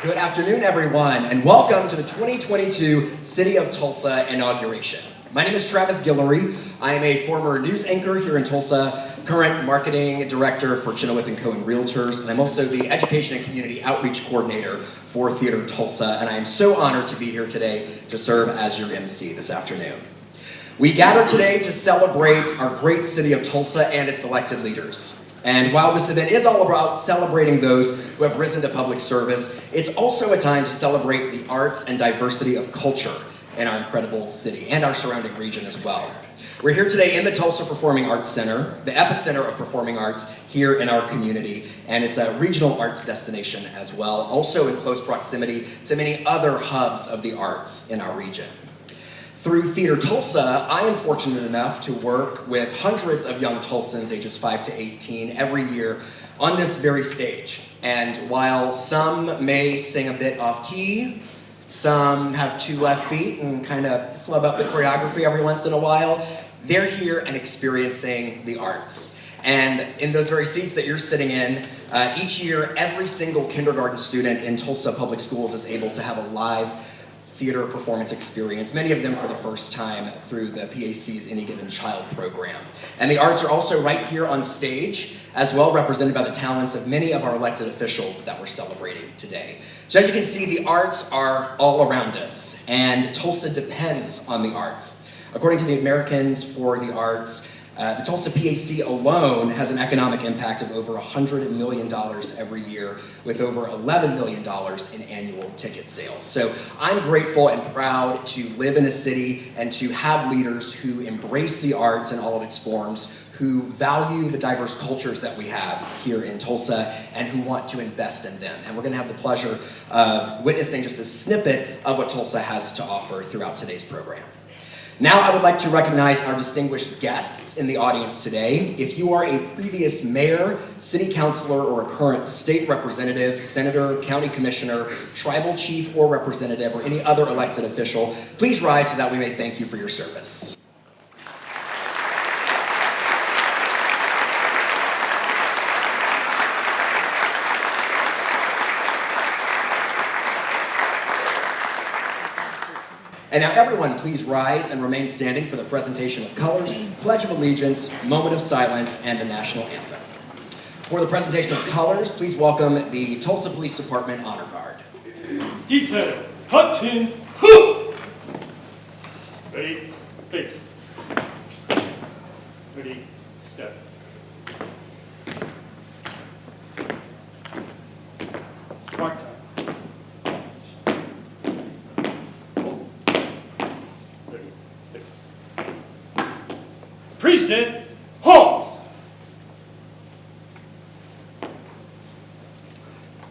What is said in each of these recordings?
Good afternoon, everyone, and welcome to the 2022 City of Tulsa Inauguration. My name is Travis Guillory. I am a former news anchor here in Tulsa, current marketing director for Chenoweth & Cohen Realtors, and I'm also the Education and Community Outreach Coordinator for Theater Tulsa, and I am so honored to be here today to serve as your MC this afternoon. We gather today to celebrate our great city of Tulsa and its elected leaders. And while this event is all about celebrating those who have risen to public service, it's also a time to celebrate the arts and diversity of culture in our incredible city and our surrounding region as well. We're here today in the Tulsa Performing Arts Center, the epicenter of performing arts here in our community, and it's a regional arts destination as well, also in close proximity to many other hubs of the arts in our region. Through Theater Tulsa, I am fortunate enough to work with hundreds of young Tulsans ages 5 to 18 every year on this very stage. And while some may sing a bit off key, some have 2 left feet and kind of flub up the choreography every once in a while, they're here and experiencing the arts. And in those very seats that you're sitting in, each year, every single kindergarten student in Tulsa Public Schools is able to have a live theater performance experience, many of them for the first time through the PAC's Any Given Child program. And the arts are also right here on stage, as well represented by the talents of many of our elected officials that we're celebrating today. So as you can see, the arts are all around us, and Tulsa depends on the arts. According to the Americans for the Arts, the Tulsa PAC alone has an economic impact of over $100 million every year, with over $11 million in annual ticket sales. So I'm grateful and proud to live in a city and to have leaders who embrace the arts in all of its forms, who value the diverse cultures that we have here in Tulsa, and who want to invest in them. And we're gonna have the pleasure of witnessing just a snippet of what Tulsa has to offer throughout today's program. Now I would like to recognize our distinguished guests in the audience today. If you are a previous mayor, city councilor, or a current state representative, senator, county commissioner, tribal chief or representative, or any other elected official, please rise so that we may thank you for your service. And now everyone please rise and remain standing for the presentation of colors, Pledge of Allegiance, moment of silence, and the national anthem. For the presentation of colors, please welcome the Tulsa Police Department Honor Guard. Detail, hut-in, hoo! Ready, face. Ready, step. Mark time. Precinct, Holmes.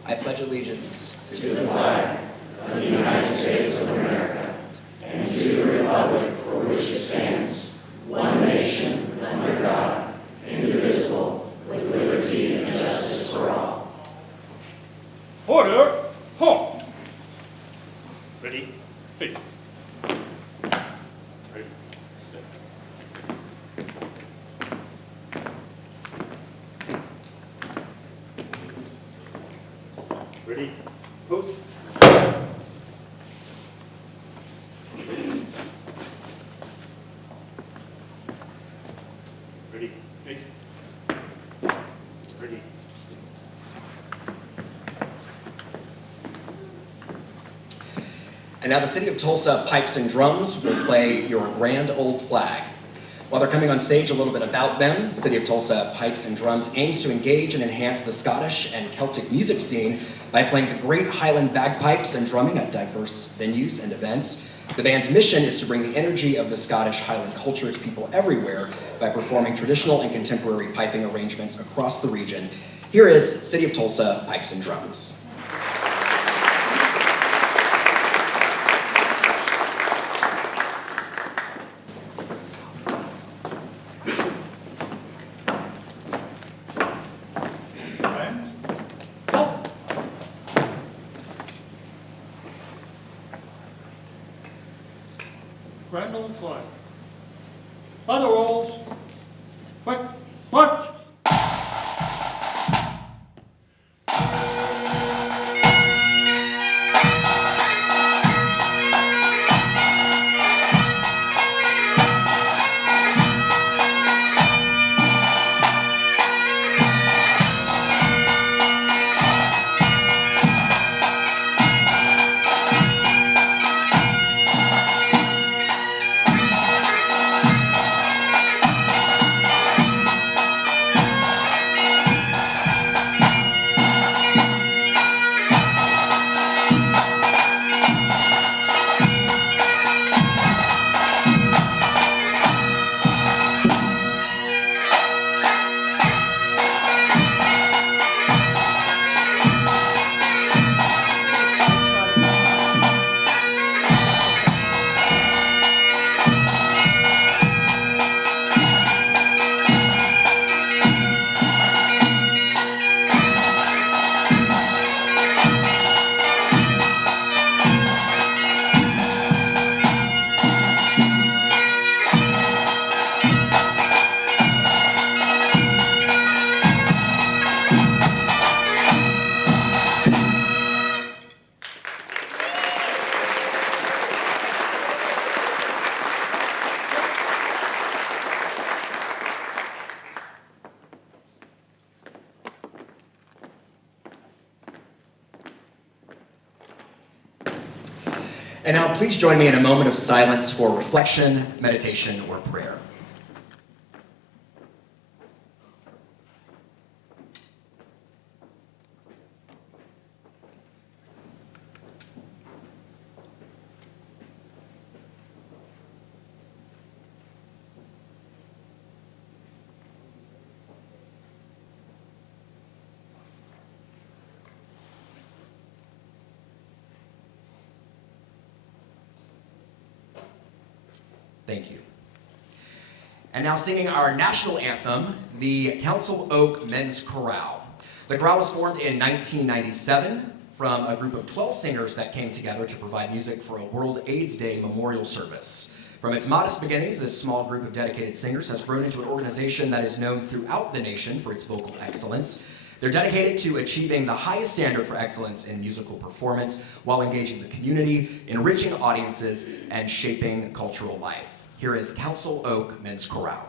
I pledge allegiance to the flag of the United States of America and to the republic for which it stands, one nation, under God, indivisible, with liberty and justice for all. Order, Holmes. Ready, face. Ready, step. Ready, post. Ready, face. Ready. And now the City of Tulsa Pipes and Drums will play Your Grand Old Flag. While they're coming on stage, a little bit about them. City of Tulsa Pipes and Drums aims to engage and enhance the Scottish and Celtic music scene by playing the great Highland bagpipes and drumming at diverse venues and events. The band's mission is to bring the energy of the Scottish Highland culture to people everywhere by performing traditional and contemporary piping arrangements across the region. Here is City of Tulsa Pipes and Drums. Grand old flag. By the rolls. Quick, march! And now please join me in a moment of silence for reflection, meditation, or prayer. Thank you. And now singing our national anthem, the Council Oak Men's Chorale. The chorale was formed in 1997 from a group of 12 singers that came together to provide music for a World AIDS Day memorial service. From its modest beginnings, this small group of dedicated singers has grown into an organization that is known throughout the nation for its vocal excellence. They're dedicated to achieving the highest standard for excellence in musical performance while engaging the community, enriching audiences, and shaping cultural life. Here is Council Oak Men's Chorale.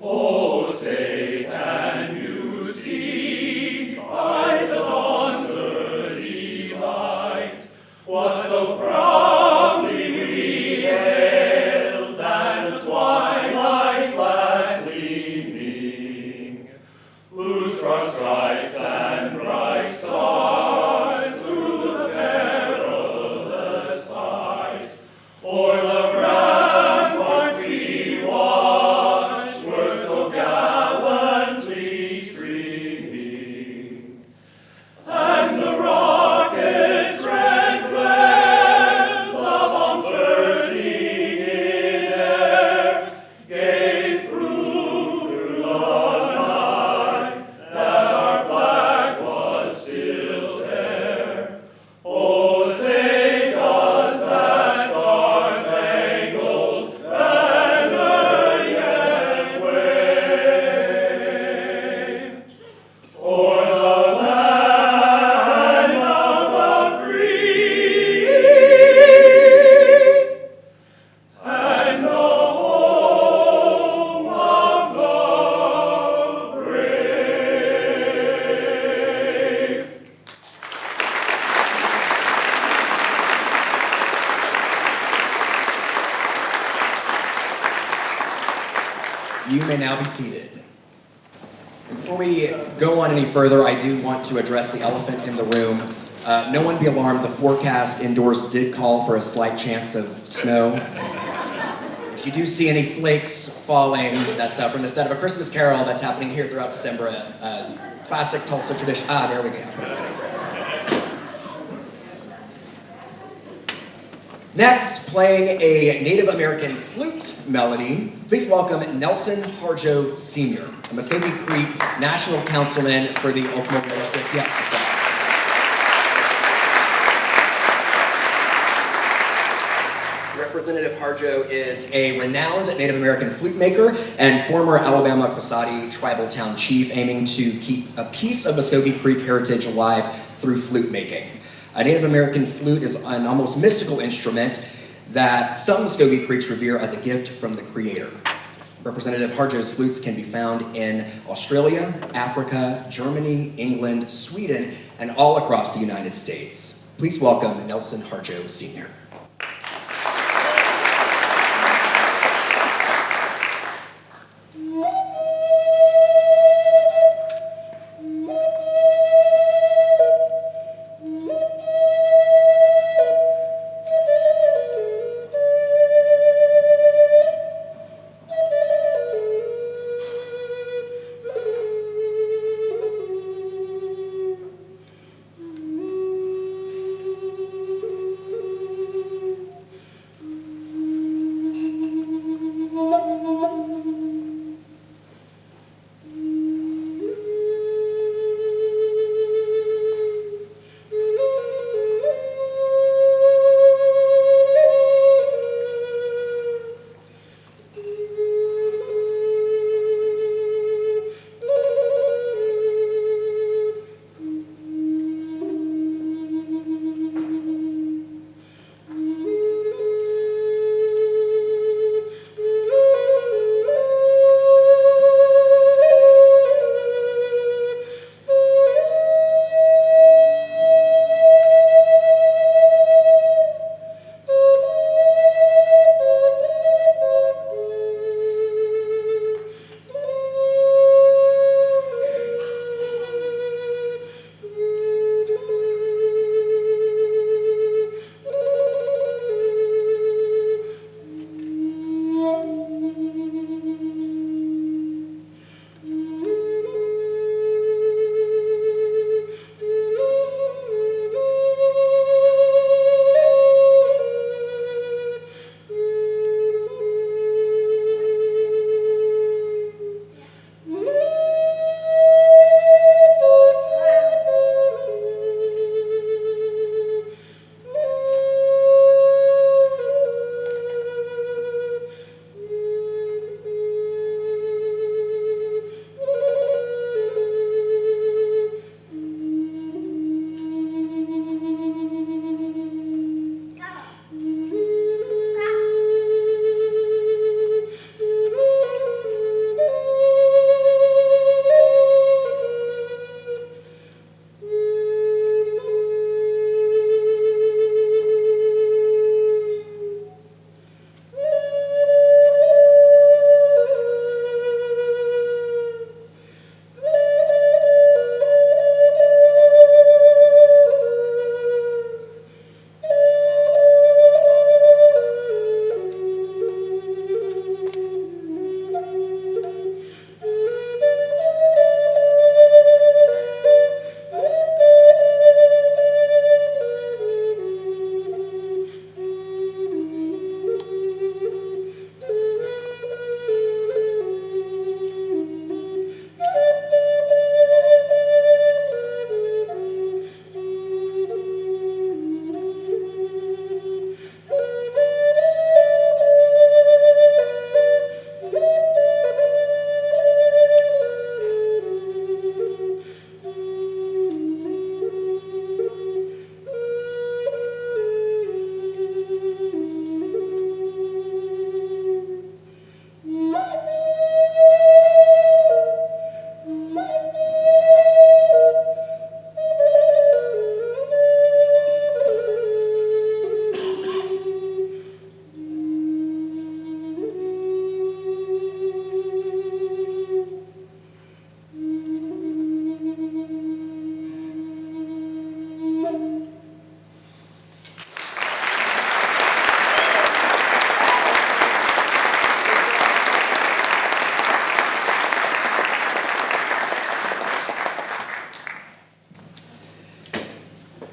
Oh, say, can you see by the dawn's early light what so proudly we hailed at the twilight's last gleaming? Whose broad stripes and bright stars through the perilous fight o'er the ramparts we watched were so gallantly streaming, and the rocket's red glare, the bombs bursting in air, gave proof through the night that our flag was still there. Oh, say does that star-spangled banner yet wave o'er the land of the free and the home of the brave? You may now be seated. And before we go on any further, I do want to address the elephant in the room. No one be alarmed, the forecast indoors did call for a slight chance of snow. If you do see any flakes falling, that's from the set of A Christmas Carol that's happening here throughout December, a classic Tulsa tradition. There we go. Put it right over it. Next, playing a Native American flute melody, please welcome Nelson Harjo Sr., a Muskogee Creek National Councilman for the Okmulgee District. Yes, applause. Representative Harjo is a renowned Native American flute maker and former Alabama Quasati tribal town chief, aiming to keep a piece of Muskogee Creek heritage alive through flute making. A Native American flute is an almost mystical instrument that some Muskogee Creeks revere as a gift from the Creator. Representative Harjo's flutes can be found in Australia, Africa, Germany, England, Sweden, and all across the United States. Please welcome Nelson Harjo Sr.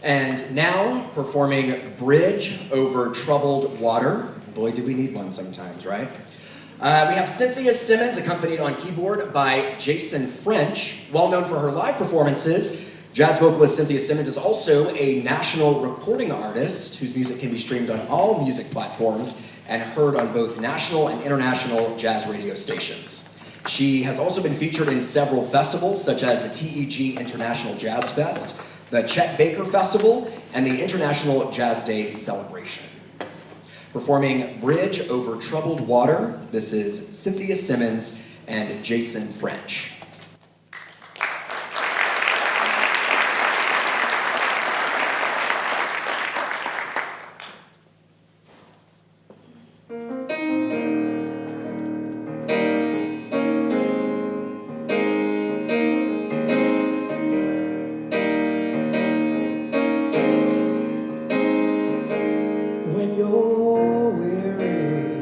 And now, performing Bridge Over Troubled Water. Boy, do we need one sometimes, right? We have Cynthia Simmons, accompanied on keyboard by Jason French. Well known for her live performances, jazz vocalist Cynthia Simmons is also a national recording artist whose music can be streamed on all music platforms and heard on both national and international jazz radio stations. She has also been featured in several festivals, such as the TEG International Jazz Fest, the Chet Baker Festival, and the International Jazz Day Celebration. Performing Bridge Over Troubled Water, this is Cynthia Simmons and Jason French. When you're weary,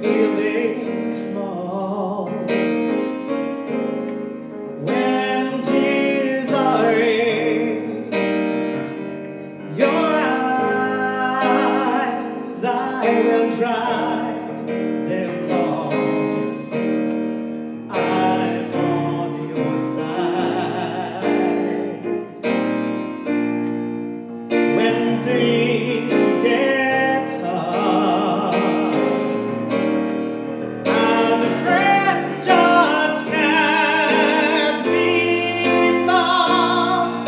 feeling small, when tears are in your eyes, I will dry them all. I'm on your side. When things get tough and the friends just can't be found,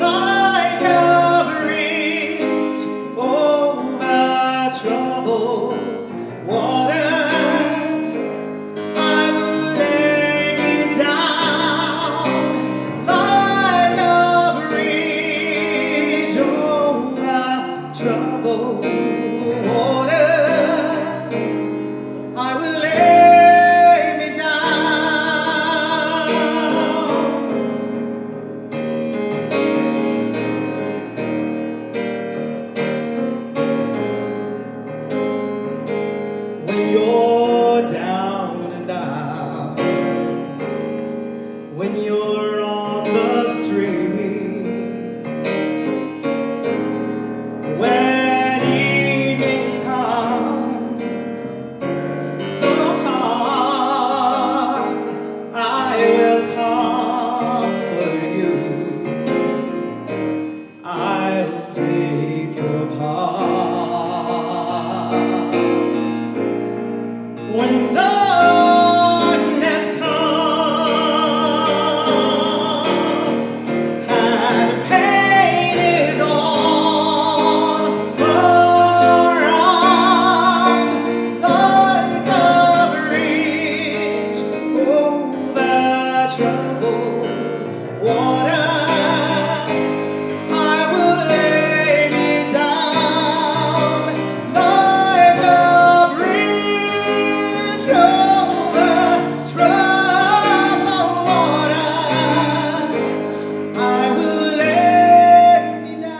like a bridge over troubled water, I will lay me down like a bridge over troubled water. I will lay me down. When you're down and out, when you're on the street, when evening comes so hard, I will comfort you. I'll take your part. When darkness comes and pain is all around, like a bridge over troubled water, I will lay me down like a bridge over troubled water. I will lay me down.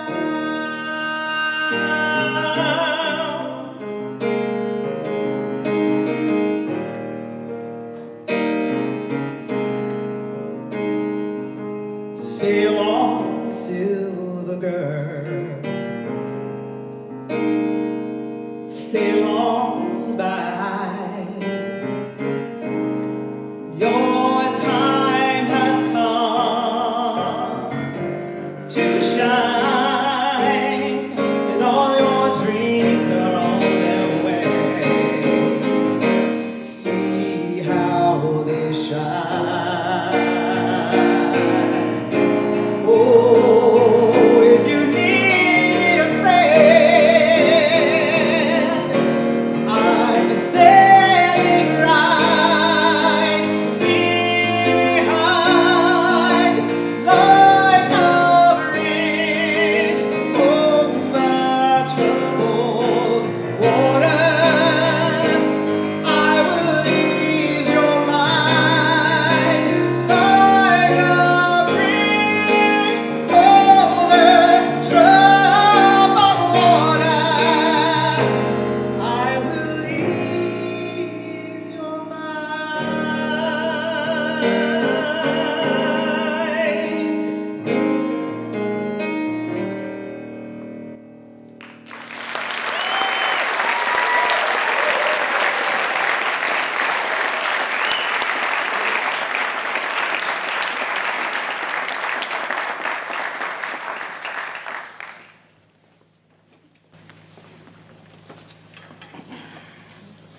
Sail on, silver girl, sail on by. Your time has come to shine, and all your dreams are on their way. See how they shine. Oh, if you need a friend, I'm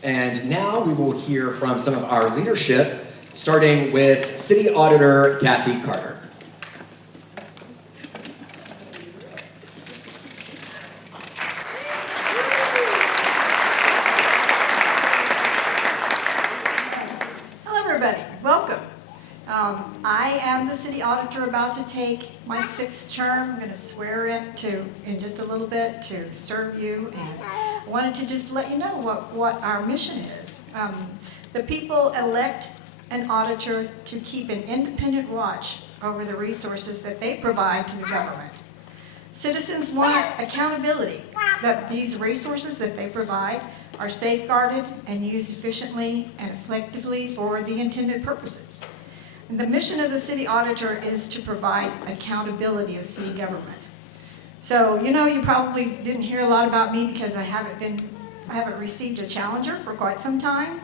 And now we will hear from some of our leadership, starting with City Auditor Kathy Carter. Hello, everybody. Welcome. I am the city auditor about to take my 6th term. I'm going to swear it in just a little bit to serve you, and I wanted to just let you know what our mission is. The people elect an auditor to keep an independent watch over the resources that they provide to the government. Citizens want accountability that these resources that they provide are safeguarded and used efficiently and effectively for the intended purposes. The mission of the city auditor is to provide accountability of city government. So, you probably didn't hear a lot about me because I haven't received a challenger for quite some time.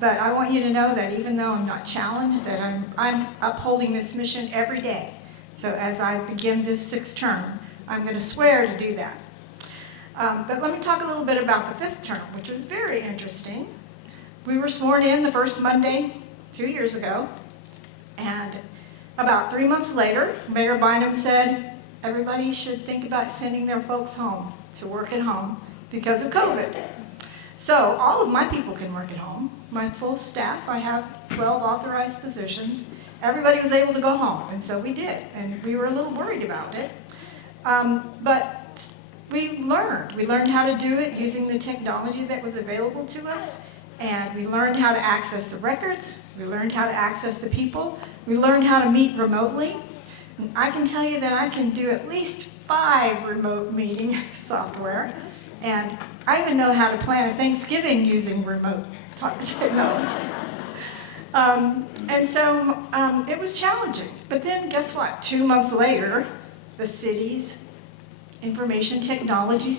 But I want you to know that even though I'm not challenged, that I'm upholding this mission every day. So as I begin this 6th term, I'm going to swear to do that. But let me talk a little bit about the 5th term, which was very interesting. We were sworn in the first Monday 2 years ago. And about 3 months later, Mayor Bynum said, everybody should think about sending their folks home to work at home because of COVID. So all of my people can work at home. My full staff, I have 12 authorized positions. Everybody was able to go home, and so we did. And we were a little worried about it. But we learned how to do it using the technology that was available to us. And we learned how to access the records. We learned how to access the people. We learned how to meet remotely. And I can tell you that I can do at least 5 remote meeting software. And I even know how to plan a Thanksgiving using remote technology. And so it was challenging. But then guess what? 2 months later, the city's information technology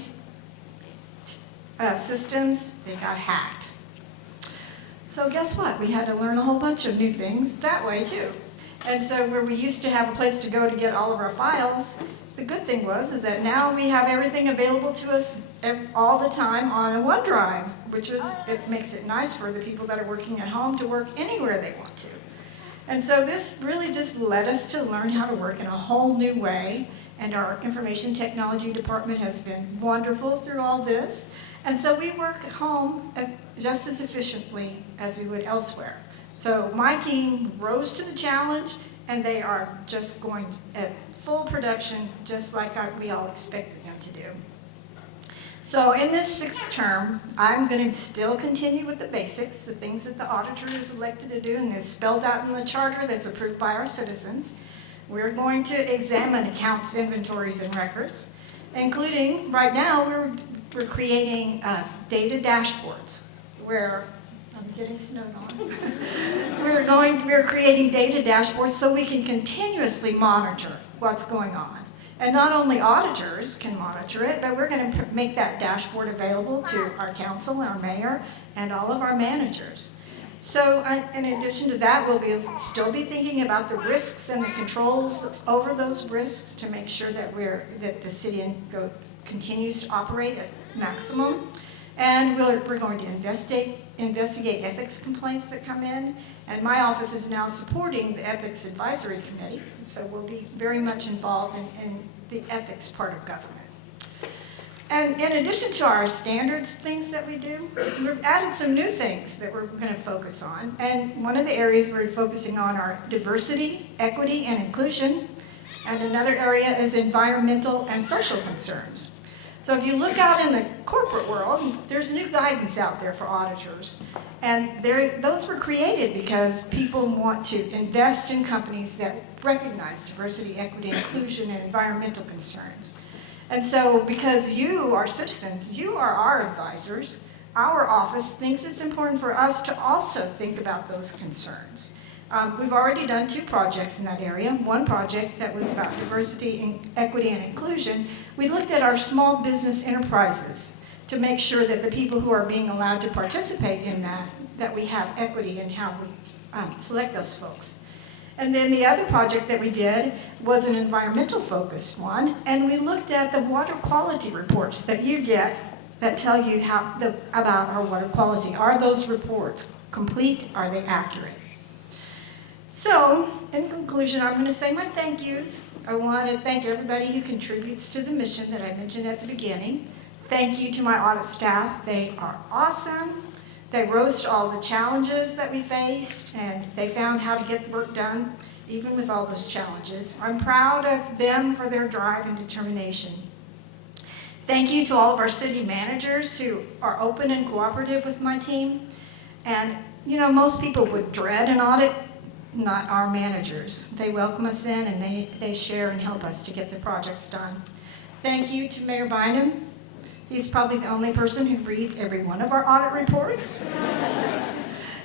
systems, they got hacked. So guess what? We had to learn a whole bunch of new things that way too. And so where we used to have a place to go to get all of our files, the good thing is that now we have everything available to us all the time on a OneDrive, it makes it nice for the people that are working at home to work anywhere they want to. And so this really just led us to learn how to work in a whole new way. And our information technology department has been wonderful through all this. And so we work at home just as efficiently as we would elsewhere. So my team rose to the challenge, and they are just going at full production, just like we all expected them to do. So in this 6th term, I'm going to still continue with the basics, the things that the auditor is elected to do, and it's spelled out in the charter that's approved by our citizens. We're going to examine accounts, inventories, and records, including, right now, we're creating data dashboards where, I'm getting snowed on. We're creating data dashboards so we can continuously monitor what's going on. And not only auditors can monitor it, but we're going to make that dashboard available to our council, our mayor, and all of our managers. So in addition to that, we'll still be thinking about the risks and the controls over those risks to make sure that the city continues to operate at maximum. And we're going to investigate ethics complaints that come in. And my office is now supporting the Ethics Advisory Committee, so we'll be very much involved in the ethics part of government. And in addition to our standards things that we do, we've added some new things that we're going to focus on. And one of the areas we're focusing on are diversity, equity, and inclusion. And another area is environmental and social concerns. So if you look out in the corporate world, there's new guidance out there for auditors. And those were created because people want to invest in companies that recognize diversity, equity, inclusion, and environmental concerns. And so because you are citizens, you are our advisors, our office thinks it's important for us to also think about those concerns. We've already done 2 projects in that area. One project that was about diversity, equity, and inclusion. We looked at our small business enterprises to make sure that the people who are being allowed to participate in that we have equity in how we select those folks. And then the other project that we did was an environmental focused one, and we looked at the water quality reports that you get that tell you about our water quality. Are those reports complete? Are they accurate? So, in conclusion, I'm going to say my thank yous. I want to thank everybody who contributes to the mission that I mentioned at the beginning. Thank you to my audit staff. They are awesome. They rose to all the challenges that we faced, and they found how to get the work done, even with all those challenges. I'm proud of them for their drive and determination. Thank you to all of our city managers who are open and cooperative with my team. And, you know, most people would dread an audit, not our managers. They welcome us in and they share and help us to get the projects done. Thank you to Mayor Bynum. He's probably the only person who reads every one of our audit reports.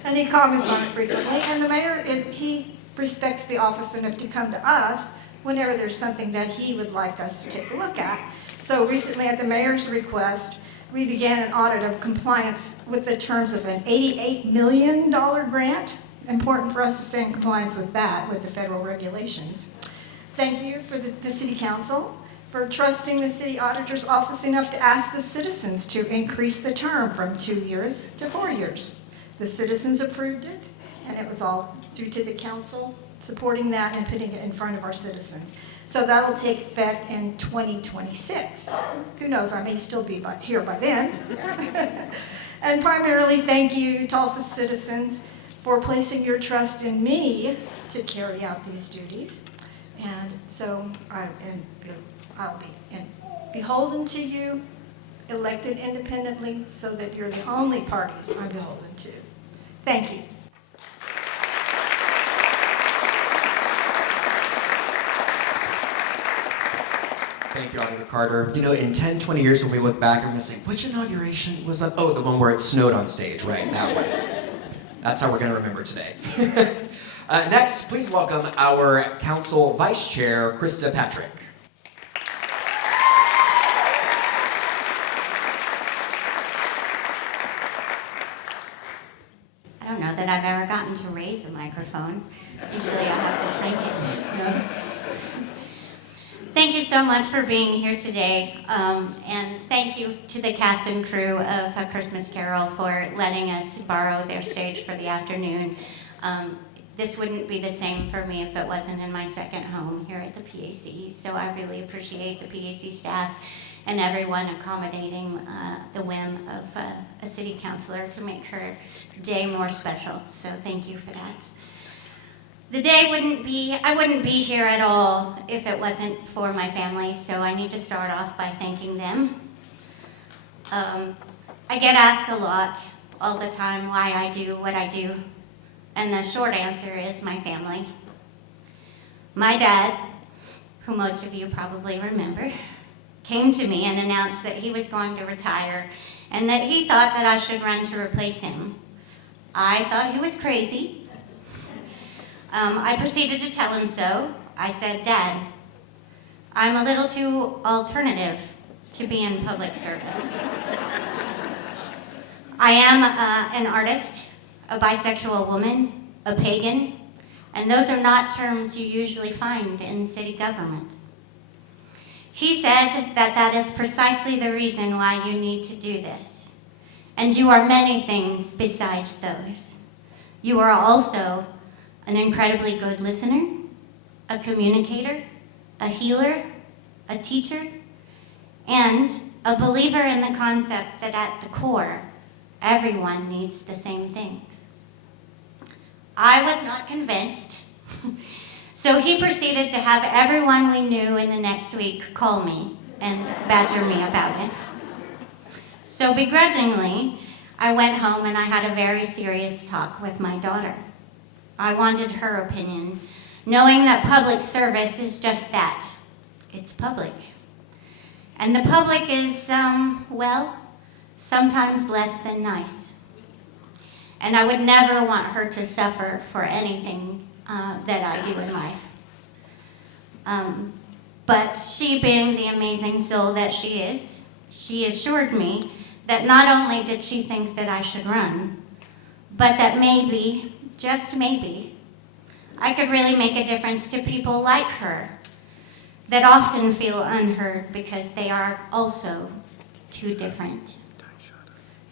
And he comments on it frequently. And the mayor, he respects the office enough to come to us whenever there's something that he would like us to take a look at. So recently at the mayor's request, we began an audit of compliance with the terms of an $88 million grant. Important for us to stay in compliance with that, with the federal regulations. Thank you for the City Council for trusting the City Auditor's Office enough to ask the citizens to increase the term from 2 years to 4 years. The citizens approved it, and it was all due to the council supporting that and putting it in front of our citizens. So that'll take effect in 2026. Who knows, I may still be here by then. And primarily, thank you, Tulsa citizens, for placing your trust in me to carry out these duties. And so I'll be beholden to you, elected independently, so that you're the only parties I'm beholden to. Thank you. Thank you, Auditor Carter. You know, in 10, 20 years when we look back, I'm going to say, which inauguration was that? Oh, the one where it snowed on stage, right? That one. That's how we're going to remember today. Next, please welcome our Council Vice Chair, Krista Patrick. I don't know that I've ever gotten to raise a microphone. Usually I have to shrink it. So. Thank you so much for being here today, and thank you to the cast and crew of A Christmas Carol for letting us borrow their stage for the afternoon. This wouldn't be the same for me if it wasn't in my second home here at the PAC, so I really appreciate the PAC staff and everyone accommodating the whim of a city councilor to make her day more special, so thank you for that. The day I wouldn't be here at all if it wasn't for my family, so I need to start off by thanking them. I get asked a lot all the time why I do what I do, and the short answer is my family. My dad, who most of you probably remember, came to me and announced that he was going to retire and that he thought that I should run to replace him. I thought he was crazy. I proceeded to tell him so. I said, Dad, I'm a little too alternative to be in public service. I am an artist, a bisexual woman, a pagan, and those are not terms you usually find in city government. He said that that is precisely the reason why you need to do this. And you are many things besides those. You are also an incredibly good listener, a communicator, a healer, a teacher, and a believer in the concept that at the core, everyone needs the same things. I was not convinced, so he proceeded to have everyone we knew in the next week call me and badger me about it. So begrudgingly, I went home and I had a very serious talk with my daughter. I wanted her opinion, knowing that public service is just that. It's public. And the public is, well, sometimes less than nice. And I would never want her to suffer for anything that I do in life. But she, being the amazing soul that she assured me that not only did she think that I should run, but that maybe, just maybe, I could really make a difference to people like her that often feel unheard because they are also too different.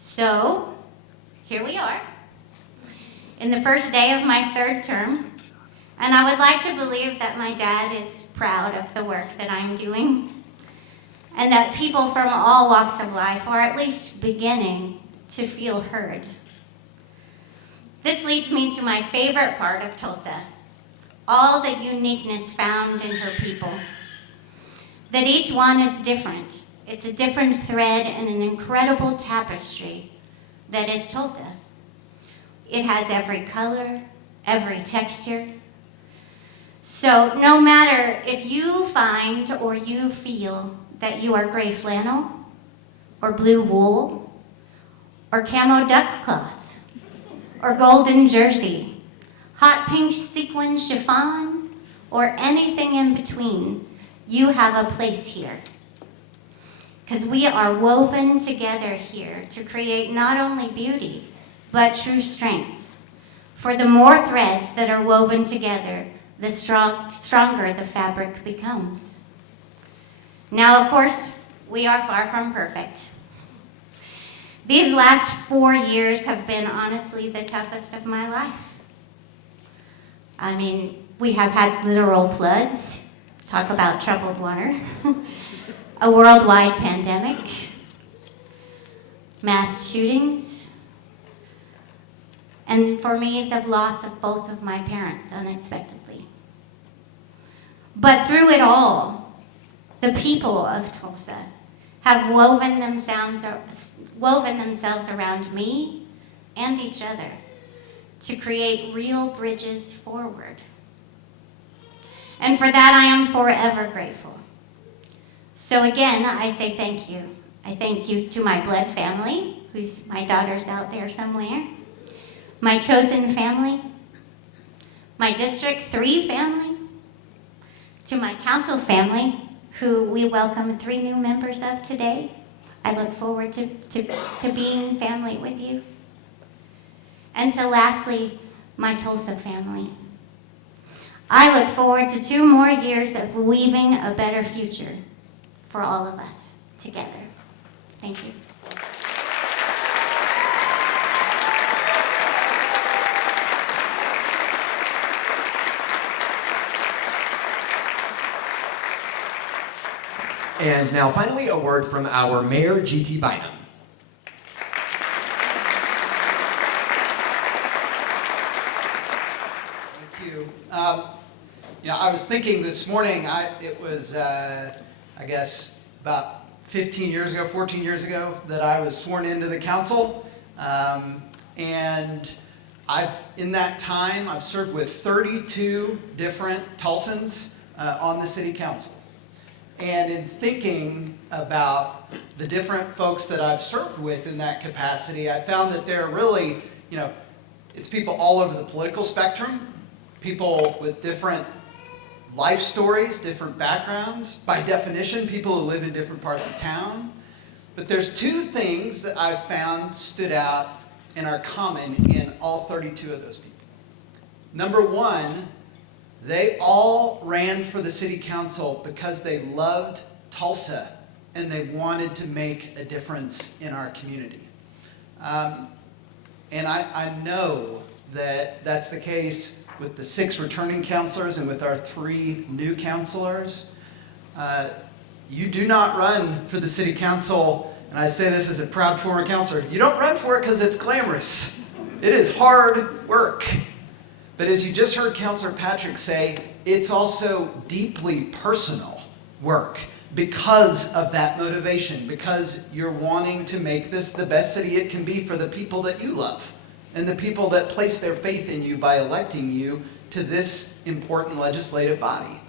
So, here we are, in the first day of my third term, and I would like to believe that my dad is proud of the work that I'm doing, and that people from all walks of life are at least beginning to feel heard. This leads me to my favorite part of Tulsa, all the uniqueness found in her people. That each one is different. It's a different thread in an incredible tapestry that is Tulsa. It has every color, every texture. So no matter if you find or you feel that you are gray flannel, or blue wool, or camo duck cloth, or golden jersey, hot pink sequin chiffon, or anything in between, you have a place here. Because we are woven together here to create not only beauty, but true strength. For the more threads that are woven together, the stronger the fabric becomes. Now, of course, we are far from perfect. These last 4 years have been honestly the toughest of my life. I mean, we have had literal floods, talk about troubled water, a worldwide pandemic, mass shootings, and for me, the loss of both of my parents unexpectedly. But through it all, the people of Tulsa have woven themselves around me and each other to create real bridges forward. And for that, I am forever grateful. So again, I say thank you. I thank you to my blood family, who's my daughter's out there somewhere, my chosen family, my District 3 family, to my council family, who we welcome 3 new members of today. I look forward to being family with you. And to lastly, my Tulsa family. I look forward to 2 more years of weaving a better future for all of us together. Thank you. And now finally a word from our Mayor, G.T. Bynum. Thank you. I was thinking this morning, it was, I guess, about 15 years ago, 14 years ago, that I was sworn into the council. And in that time, I've served with 32 different Tulsans on the city council. And in thinking about the different folks that I've served with in that capacity, I found that they're really, it's people all over the political spectrum, people with different life stories, different backgrounds, by definition, people who live in different parts of town. But there's 2 things that I've found stood out and are common in all 32 of those people. Number 1, they all ran for the city council because they loved Tulsa and they wanted to make a difference in our community. And I know that that's the case with the 6 returning counselors and with our 3 new counselors. You do not run for the city council, and I say this as a proud former counselor, you don't run for it because it's glamorous. It is hard work. But as you just heard Councilor Patrick say, it's also deeply personal work because of that motivation, because you're wanting to make this the best city it can be for the people that you love and the people that place their faith in you by electing you to this important legislative body.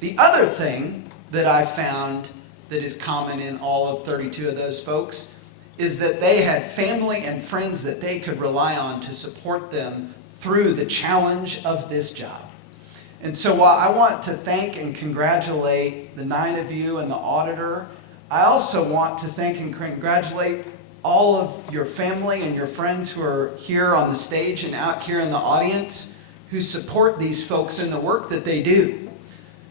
The other thing that I found that is common in all of 32 of those folks is that they had family and friends that they could rely on to support them through the challenge of this job. And so while I want to thank and congratulate the 9 of you and the auditor, I also want to thank and congratulate all of your family and your friends who are here on the stage and out here in the audience who support these folks in the work that they do.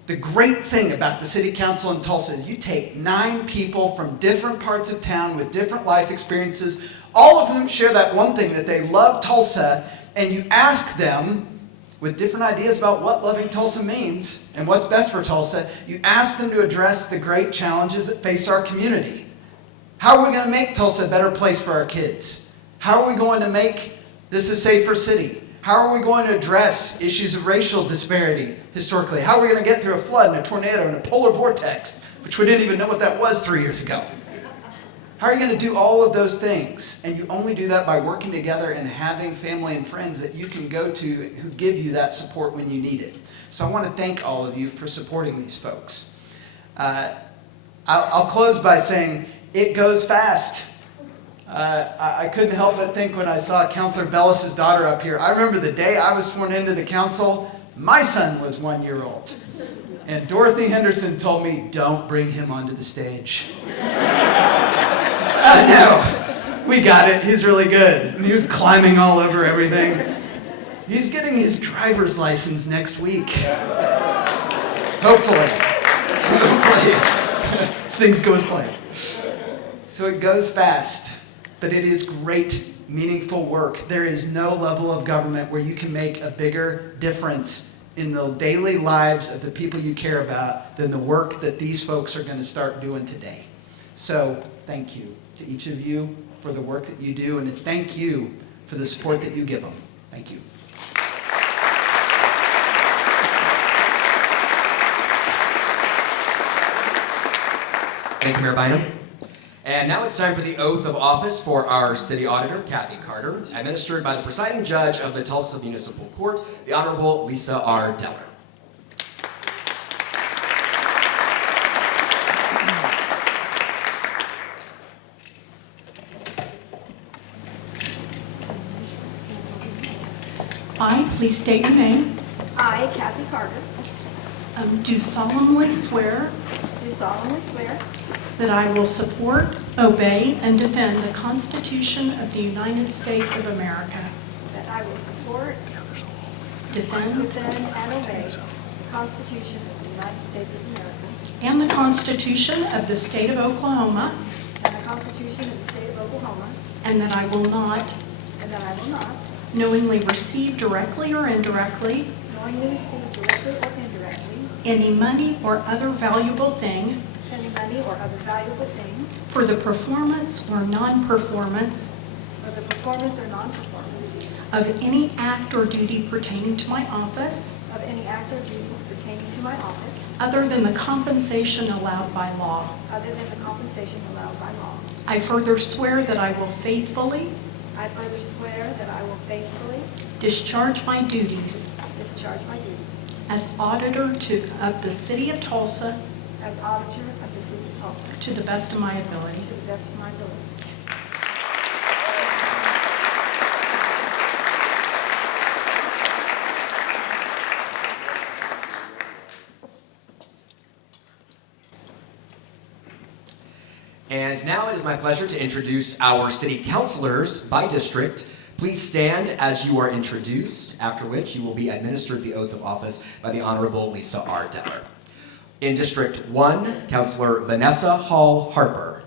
The great thing about the City Council in Tulsa is you take 9 people from different parts of town with different life experiences, all of whom share that one thing, that they love Tulsa, and you ask them, with different ideas about what loving Tulsa means and what's best for Tulsa, you ask them to address the great challenges that face our community. How are we going to make Tulsa a better place for our kids? How are we going to make this a safer city? How are we going to address issues of racial disparity historically? How are we going to get through a flood and a tornado and a polar vortex, which we didn't even know what that was 3 years ago? How are you going to do all of those things? And you only do that by working together and having family and friends that you can go to who give you that support when you need it. So I want to thank all of you for supporting these folks. I'll close by saying it goes fast. I couldn't help but think when I saw Councilor Bellis's daughter up here. I remember the day I was sworn into the council, my son was 1 year old. And Dorothy Henderson told me, don't bring him onto the stage. No, we got it. He's really good. And he was climbing all over everything. He's getting his driver's license next week. Hopefully. Hopefully. Things go as planned. So it goes fast, but it is great, meaningful work. There is no level of government where you can make a bigger difference in the daily lives of the people you care about than the work that these folks are going to start doing today. So thank you to each of you for the work that you do, and thank you for the support that you give them. Thank you. Thank you, Mayor Bynum. And now it's time for the oath of office for our city auditor, Kathy Carter, administered by the presiding judge of the Tulsa Municipal Court, the Honorable Lisa R. Deller. I, please state your name, I, Kathy Carter, do solemnly swear do solemnly swear that I will support, obey, and defend the Constitution of the United States of America, that I will support, defend, defend, and obey the Constitution of the United States of America and the Constitution of the State of Oklahoma, and the Constitution of the State of Oklahoma, and that I will not and that I will not knowingly receive directly or indirectly knowingly receive directly or indirectly any money or other valuable thing any money or other valuable thing for the performance or non-performance for the performance or non-performance of any act or duty pertaining to my office of any act or duty pertaining to my office other than the compensation allowed by law. other than the compensation allowed by law. I further swear that I will faithfully I further swear that I will faithfully discharge my duties discharge my duties as auditor of the City of Tulsa as auditor of the City of Tulsa to the best of my ability. to the best of my abilities. And now it is my pleasure to introduce our city councilors by district. Please stand as you are introduced, after which you will be administered the oath of office by the Honorable Lisa R. Deller. In District 1, Councilor Vanessa Hall Harper.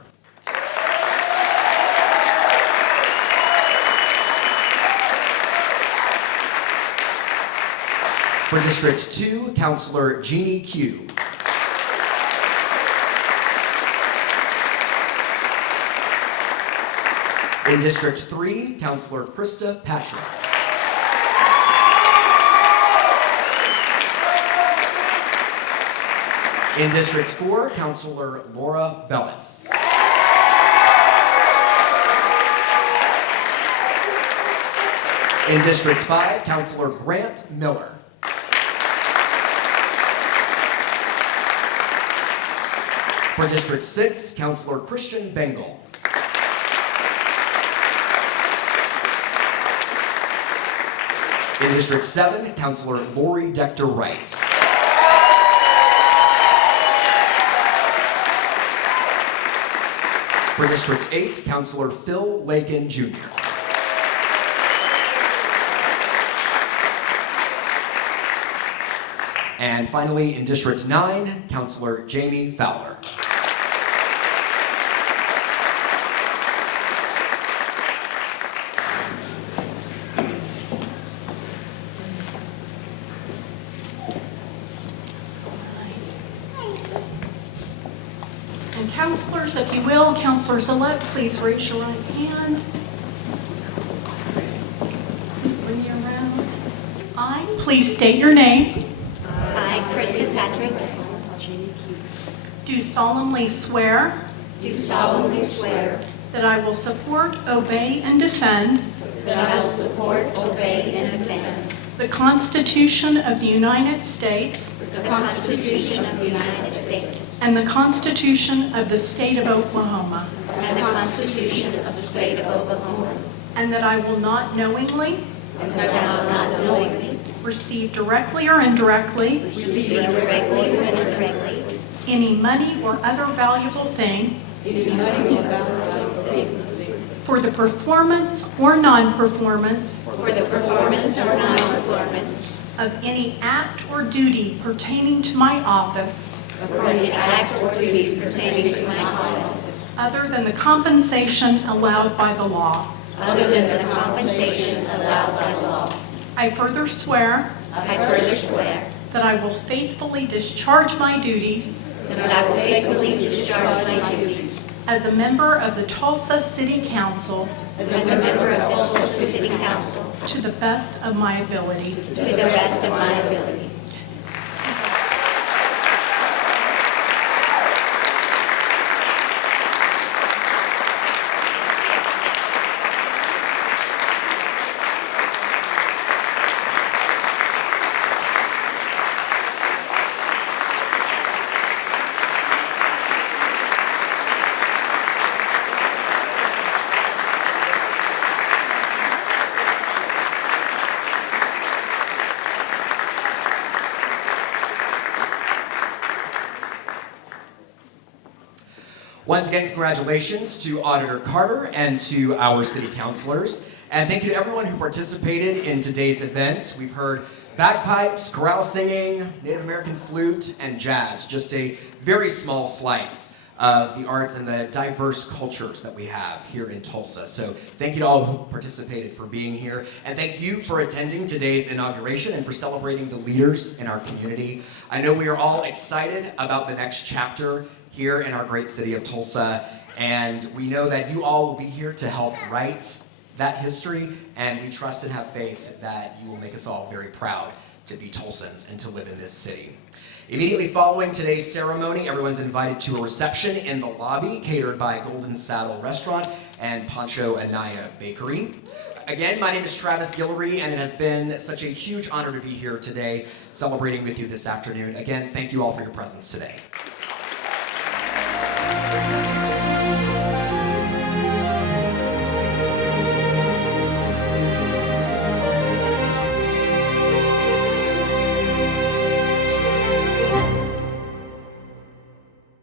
For District 2, Councilor Jeannie Q. In District 3, Councilor Krista Patrick. In District 4, Councilor Laura Bellis. In District 5, Councilor Grant Miller. For District 6, Councilor Christian Bengal. In District 7, Councilor Lori Dector-Wright. For District 8, Councilor Phil Lakin Jr. And finally, in District 9, Councilor Jamie Fowler. Councilors, if you will, Councilors-elect, please raise your right hand. Bring you around. I, please state your name, I, Kristen Patrick, do solemnly swear do solemnly swear that I will support, obey, and defend that I will support, obey, and defend the Constitution of the United States the Constitution of the United States and the Constitution of the State of Oklahoma, and the Constitution of the State of Oklahoma, and that I will not knowingly and that I will not knowingly receive directly or indirectly receive directly or indirectly any money or other valuable thing for the performance or non-performance for the performance or non-performance of any act or duty pertaining to my office of any act or duty pertaining to my office, other than the compensation allowed by the law. other than the compensation allowed by law. I further swear I further swear that I will faithfully discharge my duties that I will faithfully discharge my duties as a member of the Tulsa City Council as a member of Tulsa City Council to the best of my ability. to the best of my ability. Once again, congratulations to Auditor Carter and to our city councilors. And thank you to everyone who participated in today's event. We've heard bagpipes, chorale singing, Native American flute, and jazz. Just a very small slice of the arts and the diverse cultures that we have here in Tulsa. So thank you to all who participated for being here. And thank you for attending today's inauguration and for celebrating the leaders in our community. I know we are all excited about the next chapter here in our great city of Tulsa, and we know that you all will be here to help write that history, and we trust and have faith that you will make us all very proud to be Tulsans and to live in this city. Immediately following today's ceremony, everyone's invited to a reception in the lobby catered by Golden Saddle Restaurant and Pancho Anaya Bakery. Again, my name is Travis Guillory, and it has been such a huge honor to be here today celebrating with you this afternoon. Again, thank you all for your presence today.